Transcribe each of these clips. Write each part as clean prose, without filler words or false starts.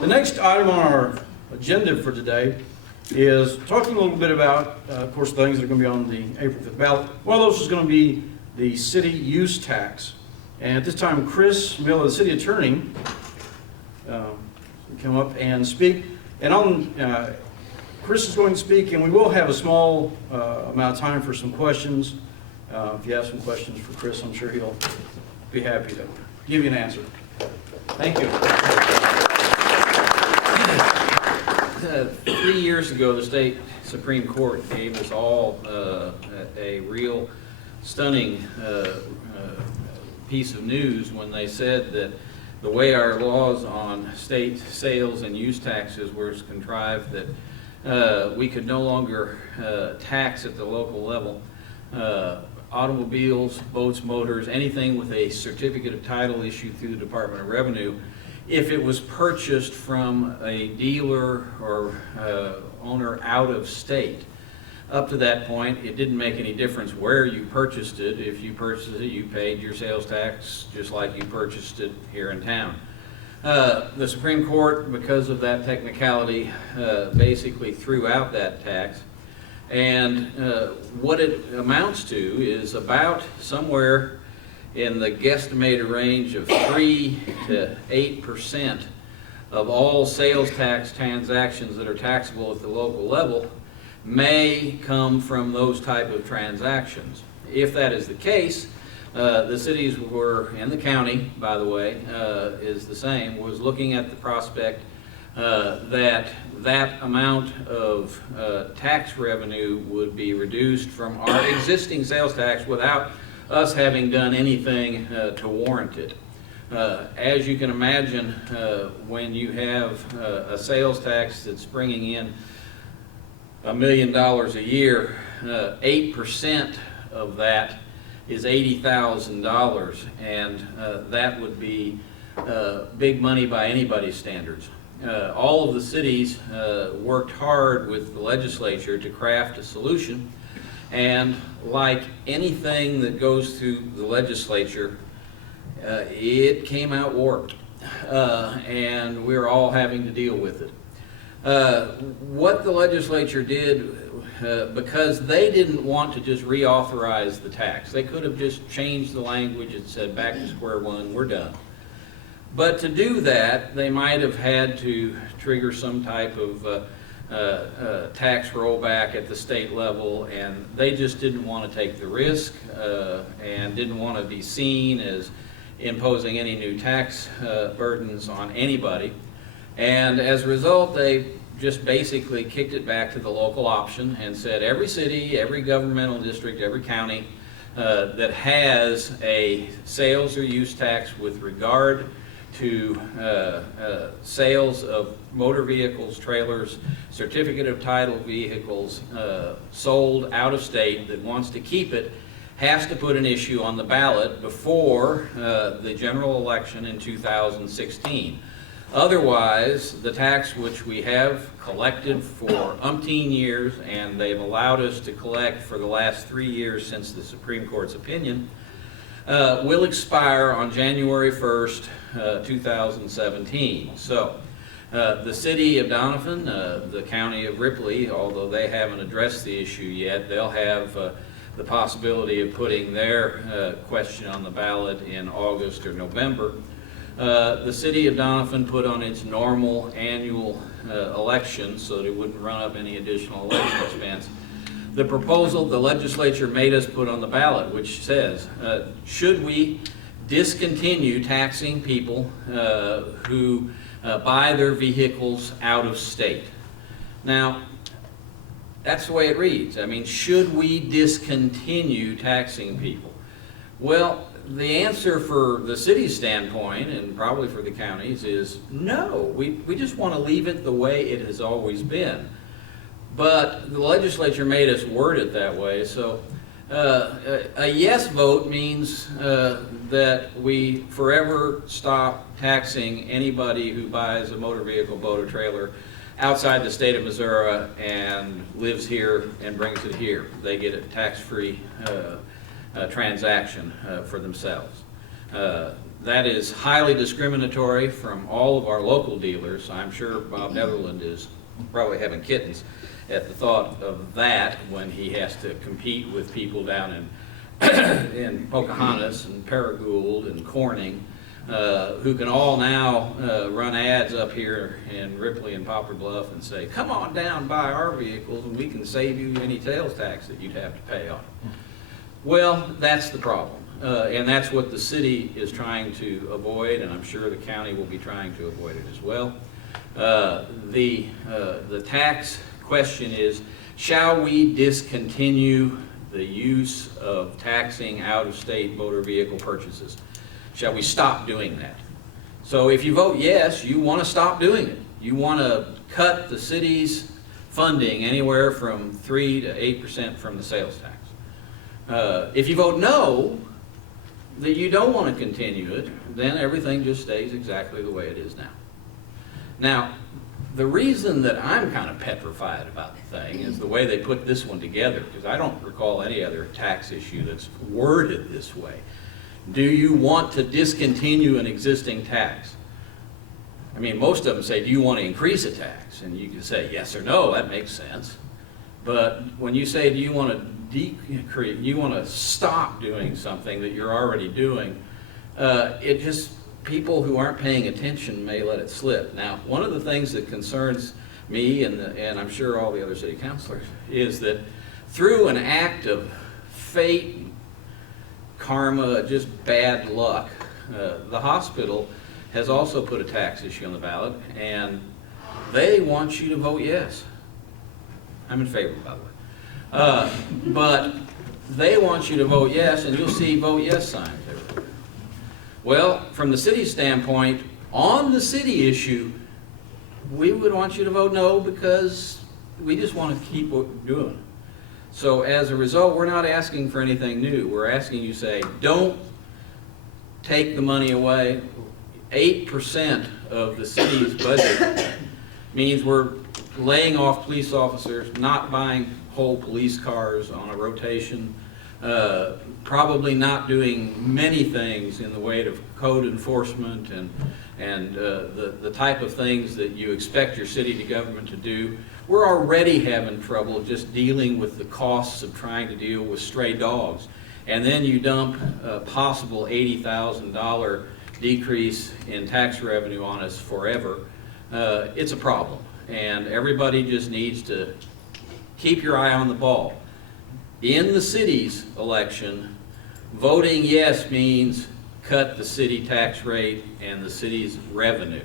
The next item on our agenda for today is talking a little bit about, of course, things that are going to be on the April 5th ballot. One of those is going to be the city use tax. And at this time, Chris Miller, the city attorney, will come up and speak. And Chris is going to speak, and we will have a small amount of time for some questions. If you have some questions for Chris, I'm sure he'll be happy to give you an answer. Thank you. 3 years ago, the state Supreme Court gave us all a real stunning piece of news when they said that the way our laws on state sales and use taxes were contrived, that we could no longer tax at the local level automobiles, boats, motors, anything with a certificate of title issued through the Department of Revenue, if it was purchased from a dealer or owner out of state. Up to that point, it didn't make any difference where you purchased it. If you purchased it, you paid your sales tax just like you purchased it here in town. The Supreme Court, because of that technicality, basically threw out that tax. And what it amounts to is about somewhere in the guesstimated range of 3 to 8% of all sales tax transactions that are taxable at the local level may come from those type of transactions. If that is the case, the cities were, and the county, by the way, is the same, was looking at the prospect that amount of tax revenue would be reduced from our existing sales tax without us having done anything to warrant it. As you can imagine, when you have a sales tax that's bringing in $1 million a year, 8% of that is $80,000, and that would be big money by anybody's standards. All of the cities worked hard with the legislature to craft a solution, and like anything that goes through the legislature, it came out warped, and we're all having to deal with it. What the legislature did, because they didn't want to just reauthorize the tax, they could have just changed the language and said back to square one, we're done. But to do that, they might have had to trigger some type of tax rollback at the state level, and they just didn't want to take the risk and didn't want to be seen as imposing any new tax burdens on anybody. And as a result, they just basically kicked it back to the local option and said every city, every governmental district, every county that has a sales or use tax with regard to sales of motor vehicles, trailers, certificate of title vehicles sold out of state that wants to keep it, has to put an issue on the ballot before the general election in 2016. Otherwise, the tax which we have collected for umpteen years, and they've allowed us to collect for the last 3 years since the Supreme Court's opinion, will expire on January 1st, 2017. So, the city of Doniphan, the county of Ripley, although they haven't addressed the issue yet, they'll have the possibility of putting their question on the ballot in August or November. The city of Doniphan put on its normal annual election so that it wouldn't run up any additional election expense. The proposal the legislature made us put on the ballot, which says, should we discontinue taxing people who buy their vehicles out of state? Now, that's the way it reads. I mean, should we discontinue taxing people? Well, the answer for the city's standpoint, and probably for the counties, is no. We just want to leave it the way it has always been. But the legislature made us word it that way, so a yes vote means that we forever stop taxing anybody who buys a motor vehicle, boat, or trailer outside the state of Missouri and lives here and brings it here. They get a tax-free transaction for themselves. That is highly discriminatory from all of our local dealers. I'm sure Bob Netherland is probably having kittens at the thought of that when he has to compete with people down in Pocahontas and Paragould and Corning, who can all now run ads up here in Ripley and Poplar Bluff and say, come on down, buy our vehicles, and we can save you any sales tax that you'd have to pay on. Well, that's the problem. And that's what the city is trying to avoid, and I'm sure the county will be trying to avoid it as well. The tax question is, shall we discontinue the use of taxing out-of-state motor vehicle purchases? Shall we stop doing that? So if you vote yes, you want to stop doing it. You want to cut the city's funding anywhere from 3 to 8% from the sales tax. If you vote no, that you don't want to continue it, then everything just stays exactly the way it is now. Now, the reason that I'm kind of petrified about the thing is the way they put this one together, because I don't recall any other tax issue that's worded this way. Do you want to discontinue an existing tax? I mean, most of them say, do you want to increase a tax? And you can say yes or no, that makes sense. But when you say, do you want to decrease, you want to stop doing something that you're already doing, it just, people who aren't paying attention may let it slip. Now, one of the things that concerns me and I'm sure all the other city councilors is that through an act of fate, karma, just bad luck, the hospital has also put a tax issue on the ballot, and they want you to vote yes. I'm in favor, by the way. But they want you to vote yes, and you'll see vote yes signs everywhere. Well, from the city's standpoint, on the city issue, we would want you to vote no because we just want to keep what we're doing. So as a result, we're not asking for anything new. We're asking you to say, don't take the money away. 8% of the city's budget means we're laying off police officers, not buying whole police cars on a rotation, probably not doing many things in the way of code enforcement and the type of things that you expect your city government to do. We're already having trouble just dealing with the costs of trying to deal with stray dogs. And then you dump a possible $80,000 decrease in tax revenue on us forever. It's a problem. And everybody just needs to keep your eye on the ball. In the city's election, voting yes means cut the city tax rate and the city's revenue.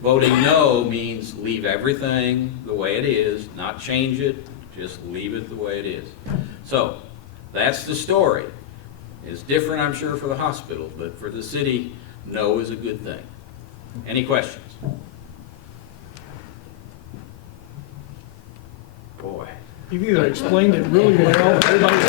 Voting no means leave everything the way it is, not change it, just leave it the way it is. So that's the story. It's different, I'm sure, for the hospital, but for the city, no is a good thing. Any questions? Boy. You've either explained it really well, everybody's